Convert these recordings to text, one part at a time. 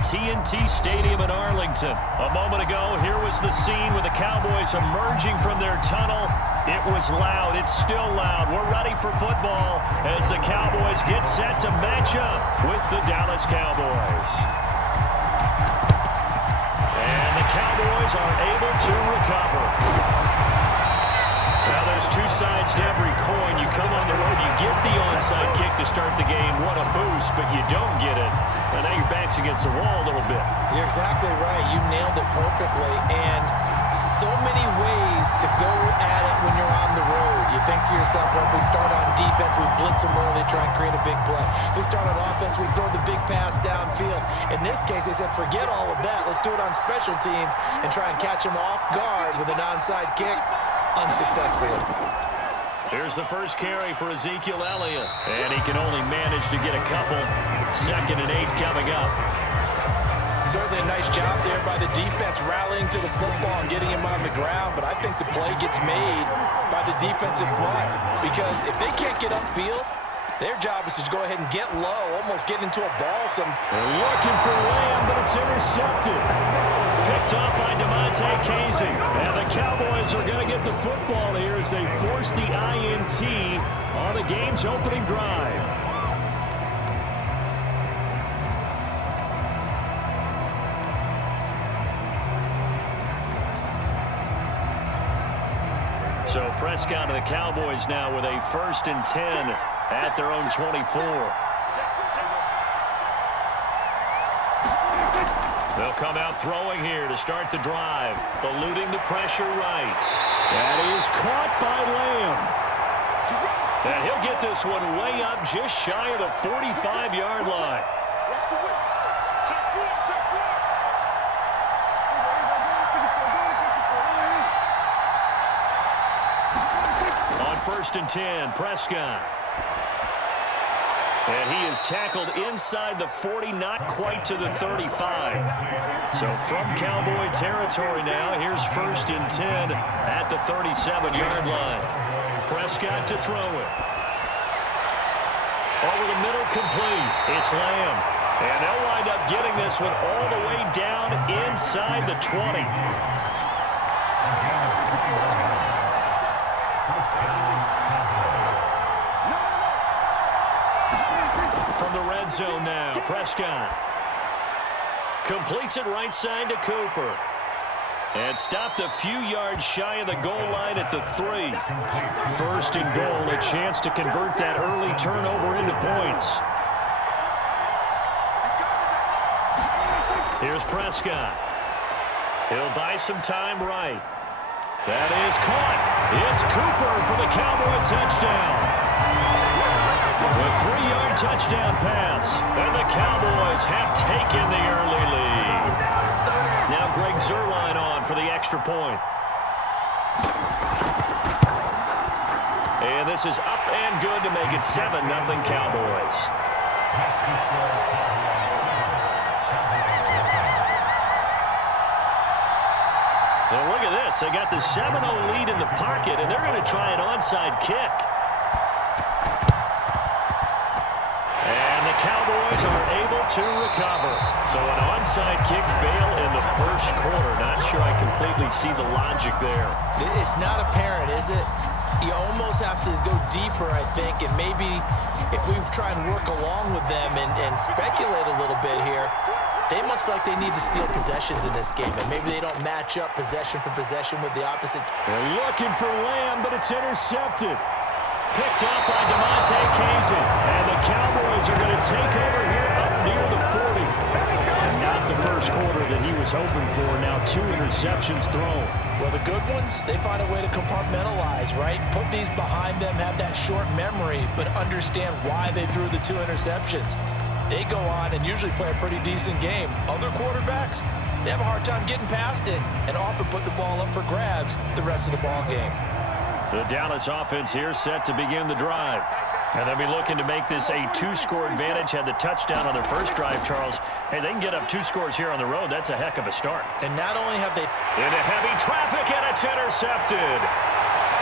TNT Stadium in Arlington. A moment ago, here was the scene with the Cowboys emerging from their tunnel. It was loud. It's still loud. We're ready for football as the Cowboys get set to match up with the Dallas Cowboys. And the Cowboys are able to recover. Now, there's two sides to every coin. You come on the road, you get the onside kick to start the game. What a boost, but you don't get it. And now your back's against the wall a little bit. You're exactly right. You nailed it perfectly. And so many ways to go at it when you're on the road. You think to yourself, well, if we start on defense, we blitz them early, try and create a big play. If we start on offense, we throw the big pass downfield. In this case, they said, forget all of that. Let's do it on special teams and try and catch them off guard with an onside kick unsuccessfully. Here's the first carry for Ezekiel Elliott. And he can only manage to get a couple. 2nd and 8 coming up. Certainly a nice job there by the defense rallying to the football and getting him on the ground, but I think the play gets made by the defensive front because if they can't get upfield, their job is to go ahead and get low, almost get into a balsam. They're looking for Lamb, but it's intercepted. Picked up by DeMonte Casey. And the Cowboys are going to get the football here as they force the INT on the game's opening drive. So Prescott and the Cowboys now with a 1st and 10 at their own 24. They'll come out throwing here to start the drive. Eluding the pressure right. That is caught by Lamb. And he'll get this one way up just shy of the 45-yard line. On 1st and 10, Prescott. And he is tackled inside the 40, not quite to the 35. So from Cowboy territory now, here's 1st and 10 at the 37-yard line. Prescott to throw it. Over the middle, complete. It's Lamb. And they'll wind up getting this one all the way down inside the 20. From the red zone now, Prescott completes it right side to Cooper. And stopped a few yards shy of the goal line at the 3. 1st and goal, a chance to convert that early turnover into points. Here's Prescott. He'll buy some time right. That is caught. It's Cooper for the Cowboy touchdown. A 3-yard touchdown pass, and the Cowboys have taken the early lead. Now Greg Zuerlein on for the extra point. And this is up and good to make it 7-0 Cowboys. Now look at this. They got the 7-0 lead in the pocket, and they're going to try an onside kick. Cowboys are able to recover. So an onside kick fail in the 1st quarter. Not sure I completely see the logic there. It's not apparent, is it? You almost have to go deeper, I think, and maybe if we try and work along with them and speculate a little bit here, they must feel like they need to steal possessions in this game, and maybe they don't match up possession for possession with the opposite. They're looking for Lamb, but it's intercepted. Picked up by DeMonte Casey. And the Cowboys are going to take over here up near the 40. And not the 1st quarter that he was hoping for. Now 2 interceptions thrown. Well, the good ones, they find a way to compartmentalize, right? Put these behind them, have that short memory, but understand why they threw the 2 interceptions. They go on and usually play a pretty decent game. Other quarterbacks, they have a hard time getting past it and often put the ball up for grabs the rest of the ball game. The Dallas offense here set to begin the drive. And they'll be looking to make this a 2-score advantage. Had the touchdown on their first drive, Charles. Hey, they can get up 2 scores here on the road. That's a heck of a start. And not only have they... Into heavy traffic, and it's intercepted.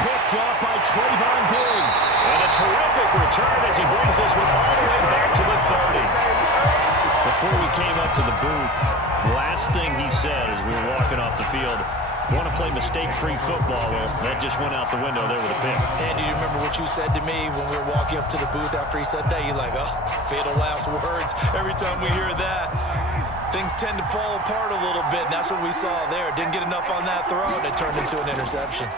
Picked off by Trayvon Diggs. And a terrific return as he brings this one all the way back to the 30. Before we he came up to the booth, last thing he said as we were walking off the field, want to play mistake-free football. Well, that just went out the window there with a pick. And do you remember what you said to me when we were walking up to the booth after he said that? You're like, oh, fatal last words. Every time we hear that, things tend to fall apart a little bit, and that's what we saw there. Didn't get enough on that throw, and it turned into an interception.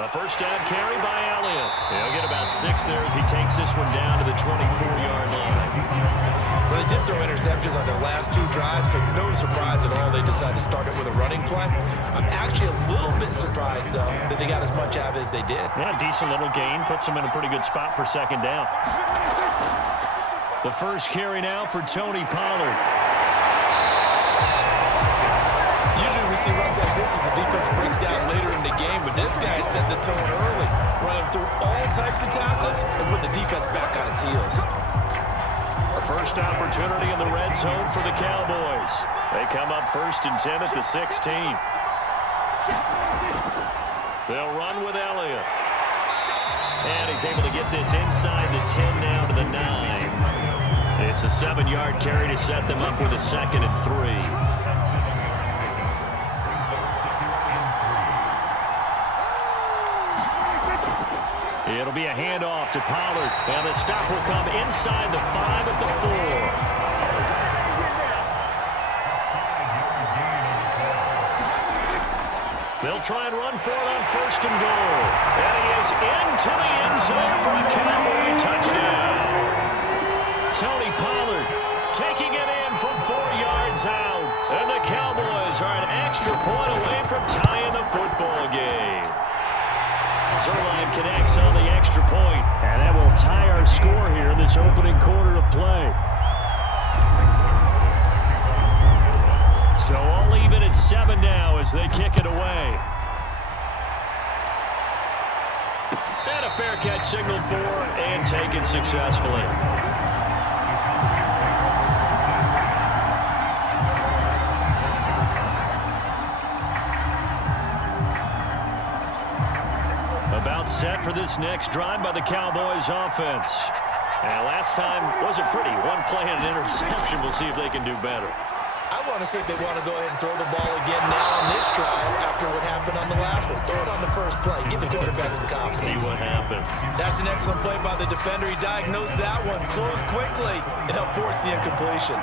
A first down carry by Elliott. He'll get about 6 there as he takes this one down to the 24-yard line. Well, they did throw interceptions on their last 2 drives, so no surprise at all they decided to start it with a running play. I'm actually a little bit surprised, though, that they got as much out of it as they did. Yeah, decent little gain. Puts them in a pretty good spot for second down. The first carry now for Tony Pollard. Usually we see runs like this as the defense breaks down later in the game, but this guy is setting the tone early, running through all types of tackles and putting the defense back on its heels. A first opportunity in the red zone for the Cowboys. They come up 1st and 10 at the 16. They'll run with Elliott. And he's able to get this inside the 10 now to the 9. It's a 7-yard carry to set them up with a 2nd and 3. It'll be a handoff to Pollard. And the stop will come inside the 5 at the 4. They'll try and run for it on 1st and goal. And he is into the end zone for a Cowboy touchdown. Tony Pollard taking it in from 4 yards out. And the Cowboys are an extra point away from tying the football game. Zerline connects on the extra point, and that will tie our score here in this opening quarter of play. So all even at 7 now as they kick it away. And a fair catch signaled for and taken successfully. About set for this next drive by the Cowboys offense. And last time wasn't pretty. One play and an interception. We'll see if they can do better. I want to see if they want to go ahead and throw the ball again now on this drive after what happened on the last one. Throw it on the first play. Give the quarterback some confidence. See what happens. That's an excellent play by the defender. He diagnosed that one, closed quickly, and helped force the incompletion.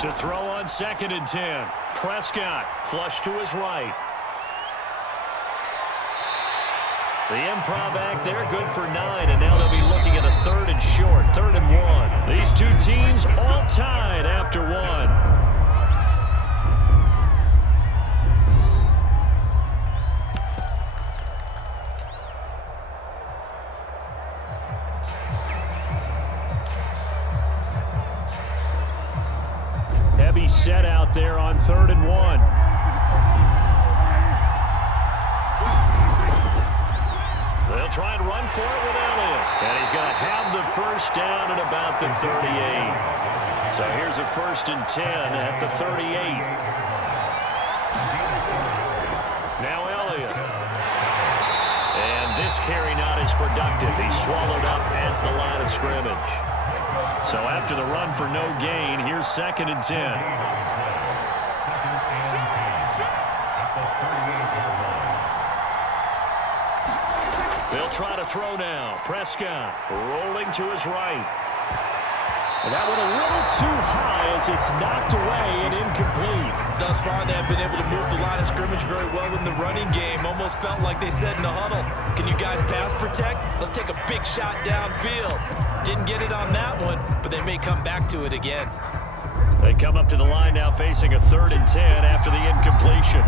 To throw on 2nd and 10. Prescott flush to his right. The improv act there, good for 9, and now they'll be looking at a 3rd and short, 3rd and 1. These two teams all tied after 1. Heavy set out there on 3rd and 1. They'll try and run for it with Elliott. And he's going to have the first down at about the 38. So here's a 1st and 10 at the 38. Now Elliott. And this carry not as productive. He's swallowed up at the line of scrimmage. So after the run for no gain, here's 2nd and 10. They'll try to throw now. Prescott rolling to his right. And that one a little too high as it's knocked away and incomplete. Thus far, they have been able to move the line of scrimmage very well in the running game. Almost felt like they said in the huddle, can you guys pass protect? Let's take a big shot downfield. Didn't get it on that one, but they may come back to it again. They come up to the line now facing a 3rd and 10 after the incompletion.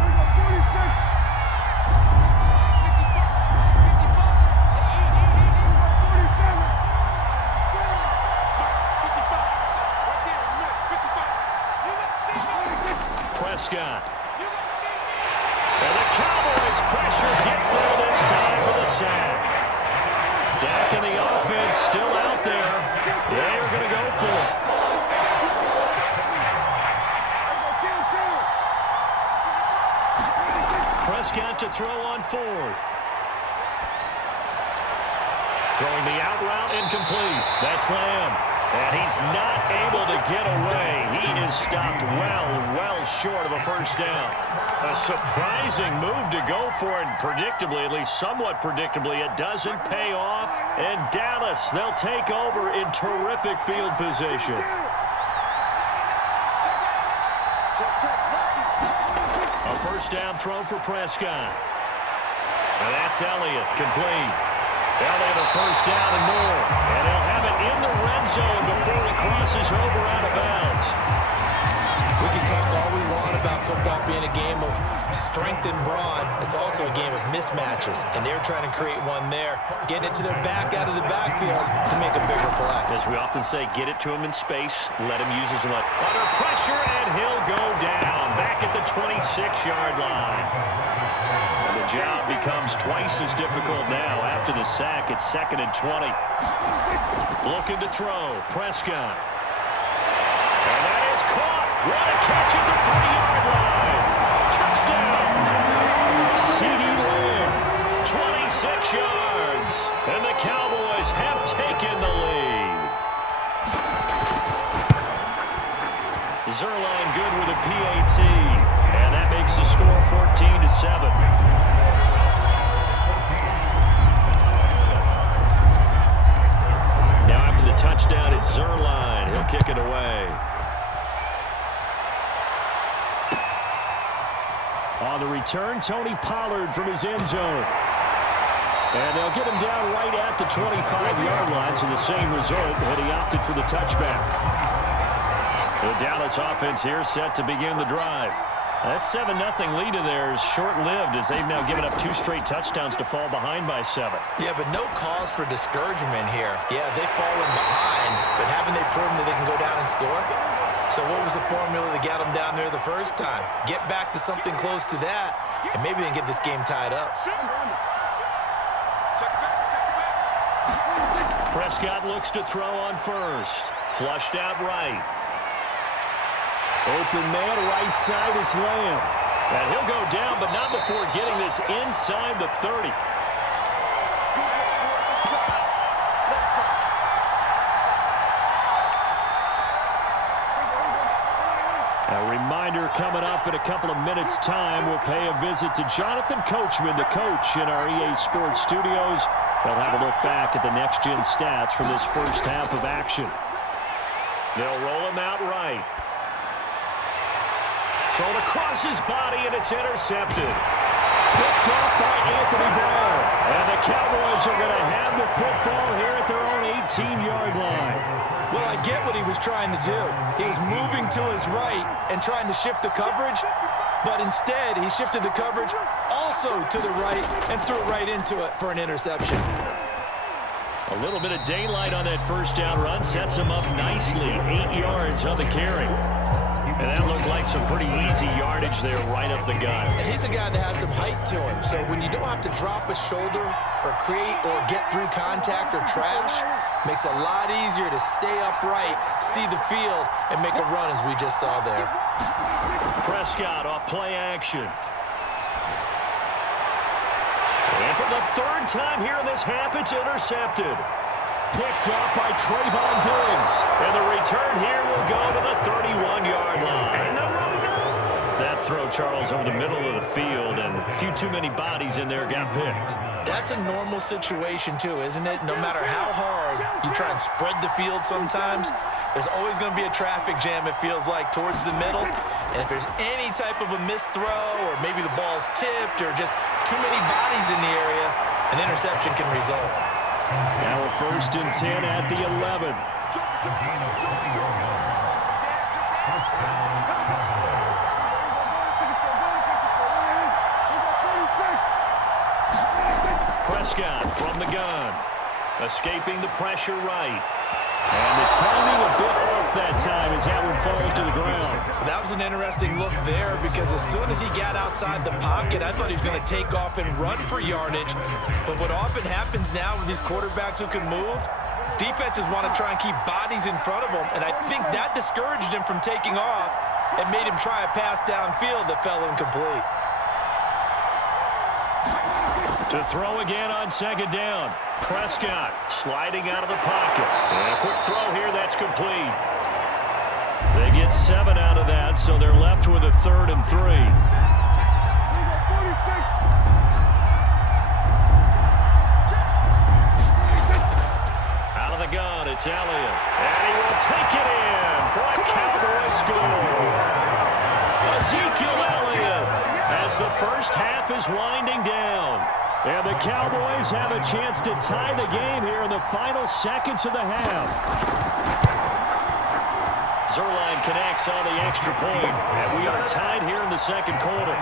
Prescott. And the Cowboys pressure gets there this time for the sack. Dak and the offense still out there. They are going to go for it. Prescott to throw on fourth. Throwing the out route incomplete. That's Lamb. And he's not able to get away. He is stopped well short of a first down. A surprising move to go for it. Predictably, at least somewhat predictably, it doesn't pay off. And Dallas, they'll take over in terrific field position. A first down throw for Prescott. And that's Elliott, complete. Elliott a first down and more. And he'll have it in the red zone before he crosses over out of bounds. We can talk all we want about football being a game of strength and brawn. It's also a game of mismatches, and they're trying to create one there, getting it to their back out of the backfield to make a bigger play. As we often say, get it to him in space, let him use his leg. Under pressure, and he'll go down back at the 26-yard line. And the job becomes twice as difficult now after the sack. It's 2nd and 20. Looking to throw, Prescott. And that is caught. What a catch at the 3-yard line. Touchdown. CeeDee Lamb, 26 yards. And the Cowboys have taken the lead. Zerline good with a PAT. And that makes the score 14-7. Now after the touchdown, it's Zerline. He'll kick it away. On the return, Tony Pollard from his end zone. And they'll get him down right at the 25-yard line, so the same result, and he opted for the touchback. The Dallas offense here set to begin the drive. That 7-0 lead of theirs short-lived as they've now given up 2 straight touchdowns to fall behind by 7. Yeah, but no cause for discouragement here. Yeah, they've fallen behind, but haven't they proven that they can go down and score? So what was the formula that got them down there the first time? Get back to something close to that, and maybe they can get this game tied up. Prescott looks to throw on first. Flushed out right. Open man, right side, it's Lamb. And he'll go down, but not before getting this inside the 30. A reminder coming up in a couple of minutes' time. We'll pay a visit to Jonathan Coachman, the coach in our EA Sports studios. They'll have a look back at the next-gen stats from this first half of action. They'll roll him out right. Thrown across his body, and it's intercepted. Picked up by Anthony Barr. And the Cowboys are going to have the football here at their own 18-yard line. Well, I get what he was trying to do. He was moving to his right and trying to shift the coverage, but instead he shifted the coverage also to the right and threw it right into it for an interception. A little bit of daylight on that first down run sets him up nicely. 8 yards on the carry. And that looked like some pretty easy yardage there right up the gut. And he's a guy that has some height to him. So when you don't have to drop a shoulder or create or get through contact or trash, makes it a lot easier to stay upright, see the field, and make a run as we just saw there. Prescott off play action. And for the 3rd time here in this half, it's intercepted. Picked up by Trayvon Diggs. And the return here will go to the 31-yard line. That throw, Charles, over the middle of the field, and a few too many bodies in there got picked. That's a normal situation, too, isn't it? No matter how hard you try and spread the field sometimes, there's always going to be a traffic jam, it feels like, towards the middle. And if there's any type of a missed throw, or maybe the ball's tipped, or just too many bodies in the area, an interception can result. Now a 1st and 10 at the 11. Prescott from the gun. Escaping the pressure right. And the timing a bit off that time as that one falls to the ground. That was an interesting look there because as soon as he got outside the pocket, I thought he was going to take off and run for yardage. But what often happens now with these quarterbacks who can move, defenses want to try and keep bodies in front of them. And I think that discouraged him from taking off and made him try a pass downfield that fell incomplete. To throw again on second down. Prescott sliding out of the pocket. And a quick throw here, that's complete. They get 7 out of that, so they're left with a 3rd and 3. Out of the gun, it's Elliott. And he will take it in for a Cowboy score. Ezekiel Elliott as the first half is winding down. And the Cowboys have a chance to tie the game here in the final seconds of the half. Zerline connects on the extra point, and we are tied here in the second quarter.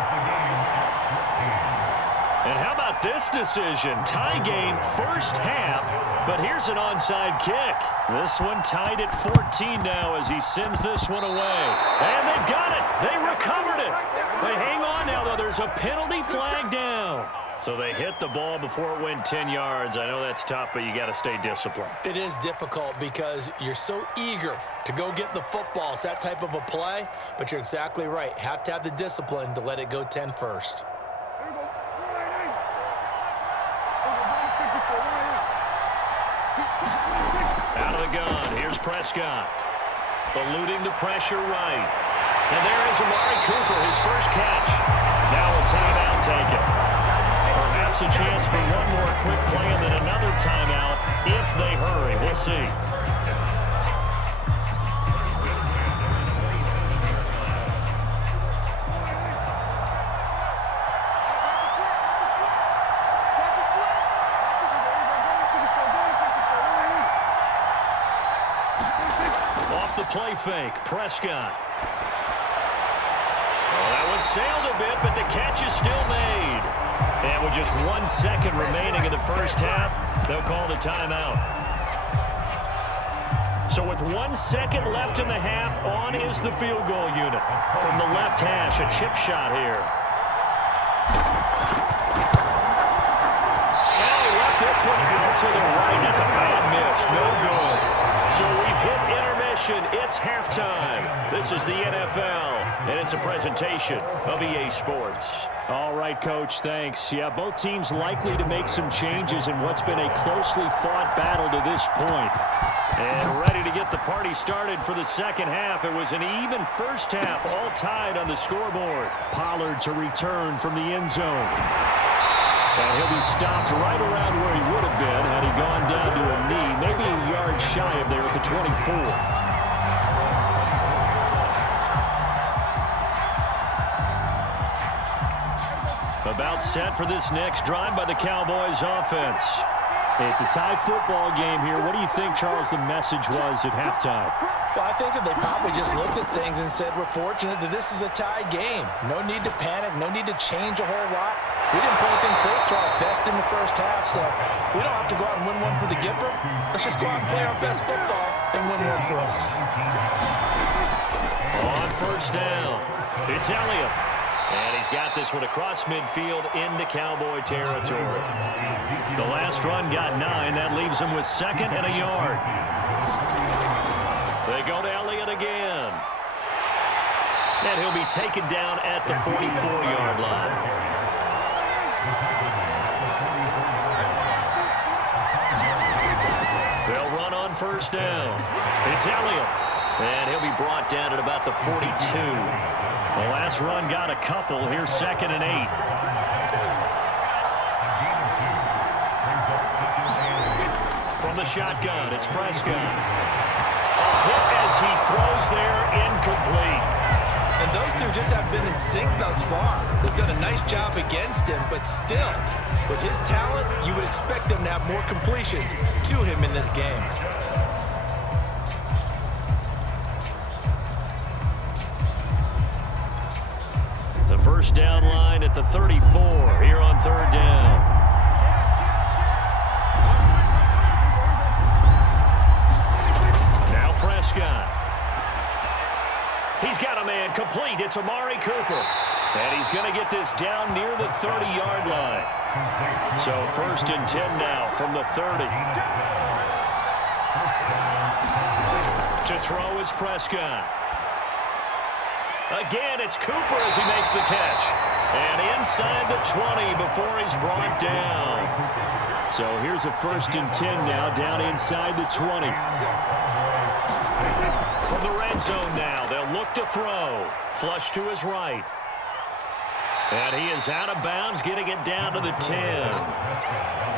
And how about this decision? Tie game first half, but here's an onside kick. This one tied at 14 now as he sends this one away. And they've got it. They recovered it. But hang on now, though. There's a penalty flag down. So they hit the ball before it went 10 yards. I know that's tough, but you got to stay disciplined. It is difficult because you're so eager to go get the football. It's that type of a play, but you're exactly right. Have to have the discipline to let it go 10 first. Out of the gun, here's Prescott. Eluding the pressure right. And there is Amari Cooper, his first catch. Now a timeout taken. Perhaps a chance for one more quick play and then another timeout if they hurry. We'll see. Off the play fake, Prescott. Well, that one sailed a bit, but the catch is still made. And with just 1 second remaining in the first half, they'll call the timeout. So with 1 second left in the half, on is the field goal unit. From the left hash, a chip shot here. Well, he left this one out to the right. That's a bad miss. No good. So we've hit intermission. It's halftime. This is the NFL, and it's a presentation of EA Sports. All right, Coach, thanks. Yeah, both teams likely to make some changes in what's been a closely fought battle to this point. And ready to get the party started for the second half. It was an even first half, all tied on the scoreboard. Pollard to return from the end zone. And he'll be stopped right around where he would have been had he gone down to a knee, maybe a yard shy of there at the 24. About set for this next drive by the Cowboys offense. It's a tie football game here. What do you think, Charles, the message was at halftime? Well, I think that they probably just looked at things and said, we're fortunate that this is a tie game. No need to panic. No need to change a whole lot. We didn't play anything close to our best in the first half, so we don't have to go out and win one for the Gipper. Let's just go out and play our best football and win one for us. On first down, it's Elliott. And he's got this one across midfield into Cowboy territory. The last run got 9. That leaves him with 2nd and a yard. They go to Elliott again. And he'll be taken down at the 44-yard line. They'll run on first down. It's Elliott. And he'll be brought down at about the 42. The last run got a couple. Here's 2nd and 8. From the shotgun, it's Prescott. A hit as he throws there, incomplete. And those two just have been in sync thus far. They've done a nice job against him, but still, with his talent, you would expect them to have more completions to him in this game. First down line at the 34 here on 3rd down. Now Prescott. He's got a man complete. It's Amari Cooper. And he's going to get this down near the 30-yard line. So 1st and 10 now from the 30. To throw is Prescott. Again, it's Cooper as he makes the catch. And inside the 20 before he's brought down. So here's a 1st and 10 now, down inside the 20. From the red zone now, they'll look to throw. Flush to his right. And he is out of bounds, getting it down to the 10.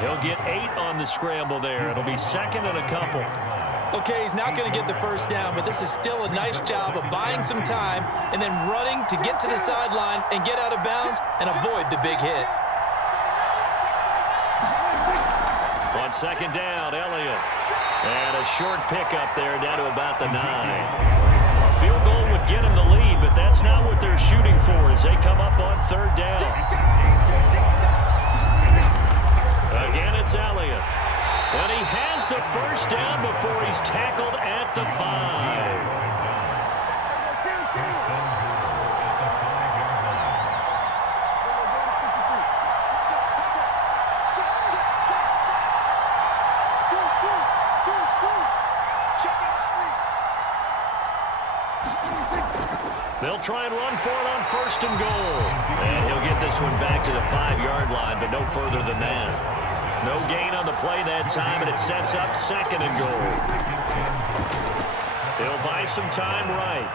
He'll get 8 on the scramble there. It'll be 2nd and a couple. Okay, he's not going to get the first down, but this is still a nice job of buying some time and then running to get to the sideline and get out of bounds and avoid the big hit. On 2nd down, Elliott. And a short pickup there down to about the 9. A field goal would get him the lead, but that's not what they're shooting for as they come up on 3rd down. Again, it's Elliott. And he has the first down before he's tackled at the 5. They'll try and run for it on 1st and goal. And he'll get this one back to the 5-yard line, but no further than that. No gain on the play that time, and it sets up 2nd and goal. He'll buy some time right.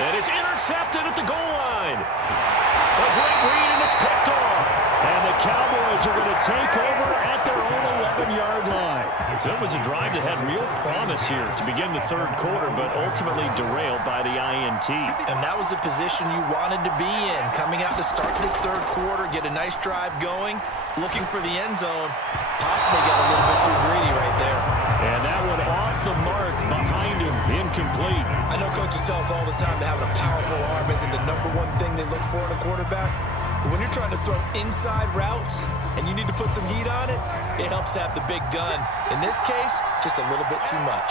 And it's intercepted at the goal line. A great read, and it's picked off. And the Cowboys are going to take over at their own 11-yard line. So it was a drive that had real promise here to begin the 3rd quarter, but ultimately derailed by the INT. And that was the position you wanted to be in. Coming out to start this 3rd quarter, get a nice drive going, looking for the end zone. Possibly got a little bit too greedy right there. And that one off the mark behind him, incomplete. I know coaches tell us all the time that having a powerful arm isn't the #1 thing they look for in a quarterback. But when you're trying to throw inside routes and you need to put some heat on it, it helps have the big gun. In this case, just a little bit too much.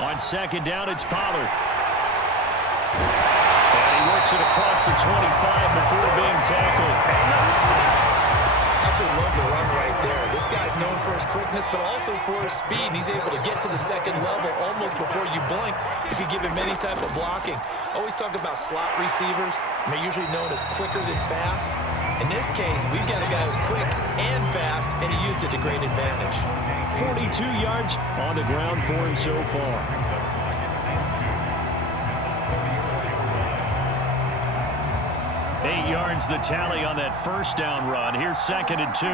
On 2nd down, it's Pollard. And he works it across the 25 before being tackled. Absolutely love the run right there. This guy's known for his quickness, but also for his speed. And he's able to get to the 2nd level almost before you blink if you give him any type of blocking. Always talk about slot receivers. They're usually known as quicker than fast. In this case, we've got a guy who's quick and fast, and he used it to great advantage. 42 yards on the ground for him so far. Eight yards the tally on that 1st down run. Here's 2nd and 2.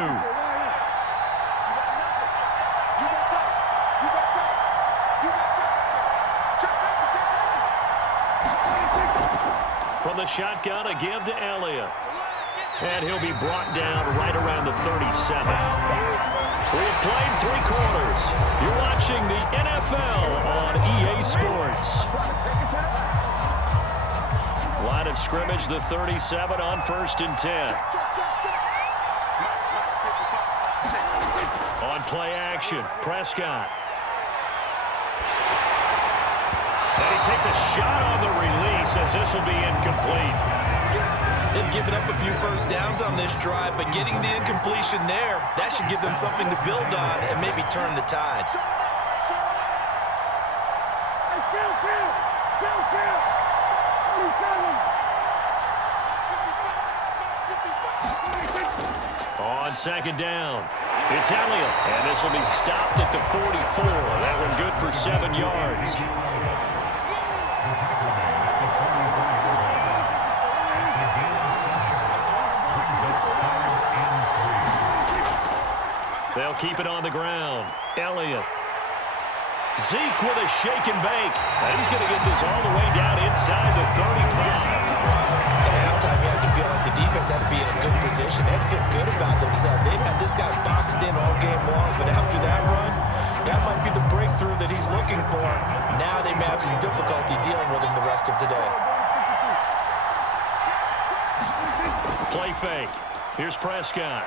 From the shotgun, a give to Elliott. And he'll be brought down right around the 37. We've played 3 quarters. You're watching the NFL on EA Sports. Line of scrimmage, the 37 on 1st and 10. On play action, Prescott. And he takes a shot on the release as this will be incomplete. They've given up a few first downs on this drive, but getting the incompletion there, that should give them something to build on and maybe turn the tide. On 2nd down, it's Elliott, and this will be stopped at the 44. That one good for 7 yards. They'll keep it on the ground. Elliott. Zeke with a shake and bake. And he's going to get this all the way down inside the 35. At halftime, you had to feel like the defense had to be in a good position. They had to feel good about themselves. They'd had this guy boxed in all game long, but after that run, that might be the breakthrough that he's looking for. Now they may have some difficulty dealing with him the rest of today. Play fake. Here's Prescott.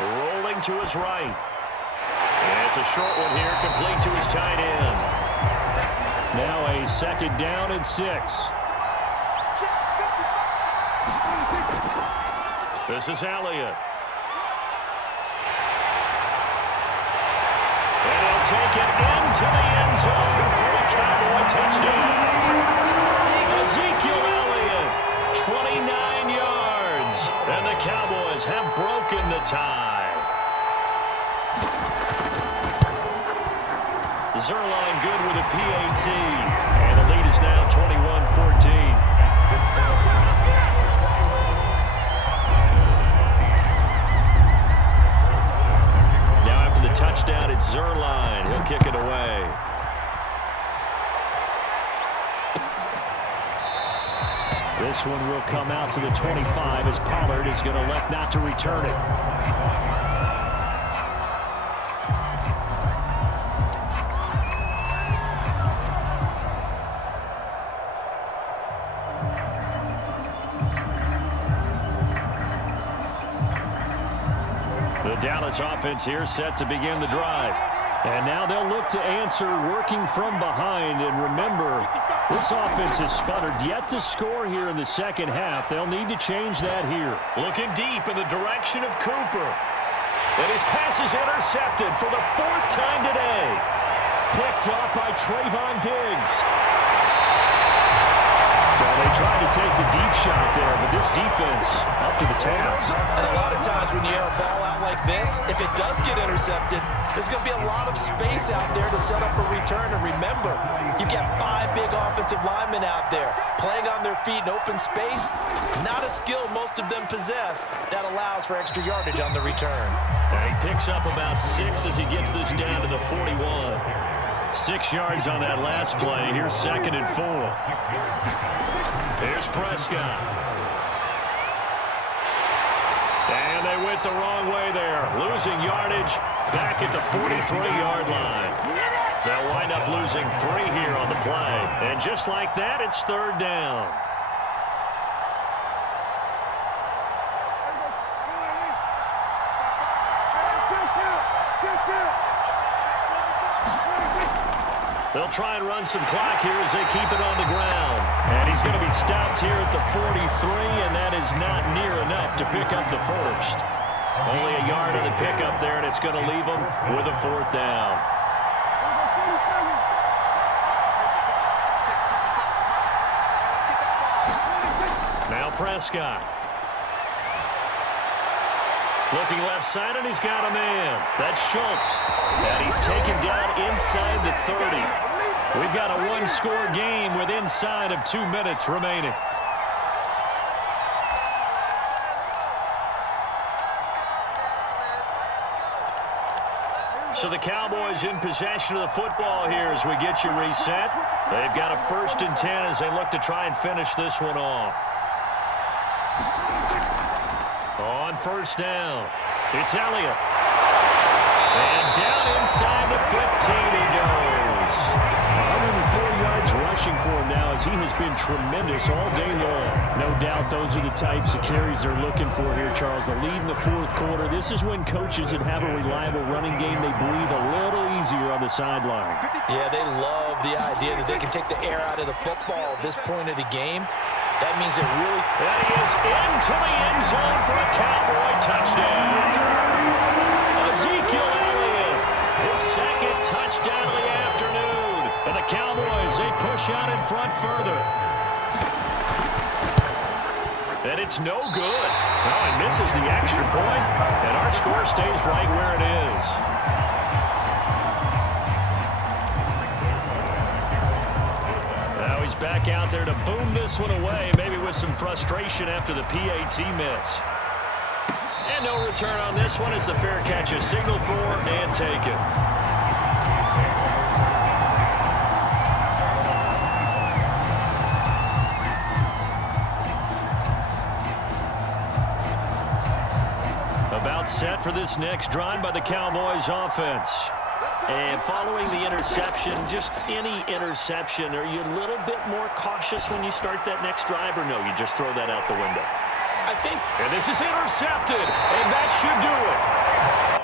Rolling to his right. And it's a short one here, complete to his tight end. Now a 2nd down and 6. This is Elliott. And he'll take it into the end zone for a Cowboy touchdown. the tie. Zerline good with a PAT. And the lead is now 21-14. Now after the touchdown, it's Zerline. He'll kick it away. This one will come out to the 25 as Pollard is going to elect not to return it. The Dallas offense here set to begin the drive. And now they'll look to answer working from behind. And remember, this offense has sputtered yet to score here in the second half. They'll need to change that here. Looking deep in the direction of Cooper. And his pass is intercepted for the fourth time today. Picked up by Trayvon Diggs. Well, they tried to take the deep shot there, but this defense up to the task. And a lot of times when you air a ball out like this, if it does get intercepted, there's going to be a lot of space out there to set up a return. And remember, you've got 5 big offensive linemen out there playing on their feet in open space. Not a skill most of them possess that allows for extra yardage on the return. And he picks up about 6 as he gets this down to the 41. 6 yards on that last play. Here's 2nd and 4. Here's Prescott. And they went the wrong way there. Losing yardage back at the 43-yard line. They'll wind up losing 3 here on the play. And just like that, it's 3rd down. They'll try and run some clock here as they keep it on the ground. And he's going to be stopped here at the 43, and that is not near enough to pick up the first. Only a yard on the pickup there, and it's going to leave them with a 4th down. Now Prescott. Looking left side, and he's got a man. That's Schultz. And he's taken down inside the 30. We've got a 1-score game with inside of 2 minutes remaining. So the Cowboys in possession of the football here as we get you reset. They've got a 1st and 10 as they look to try and finish this one off. On 1st down, it's Elliott. And down inside the 15 he goes. 104 yards rushing for him now as he has been tremendous all day long. No doubt those are the types of carries they're looking for here, Charles. The lead in the 4th quarter. This is when coaches that have a reliable running game, they breathe a little easier on the sideline. Yeah, they love the idea that they can take the air out of the football at this point of the game. That means it really... That he is into the end zone for a Cowboy touchdown. Ezekiel Elliott, his 2nd touchdown of the afternoon. And the Cowboys, they push out in front further. And it's no good. Well, he misses the extra point, and our score stays right where it is. Now he's back out there to boom this one away, maybe with some frustration after the PAT miss. And no return on this one as the fair catch is signaled for and taken. About set for this next drive by the Cowboys offense. And following the interception, just any interception, are you a little bit more cautious when you start that next drive, or no, you just throw that out the window? I think... And this is intercepted, and that should do it.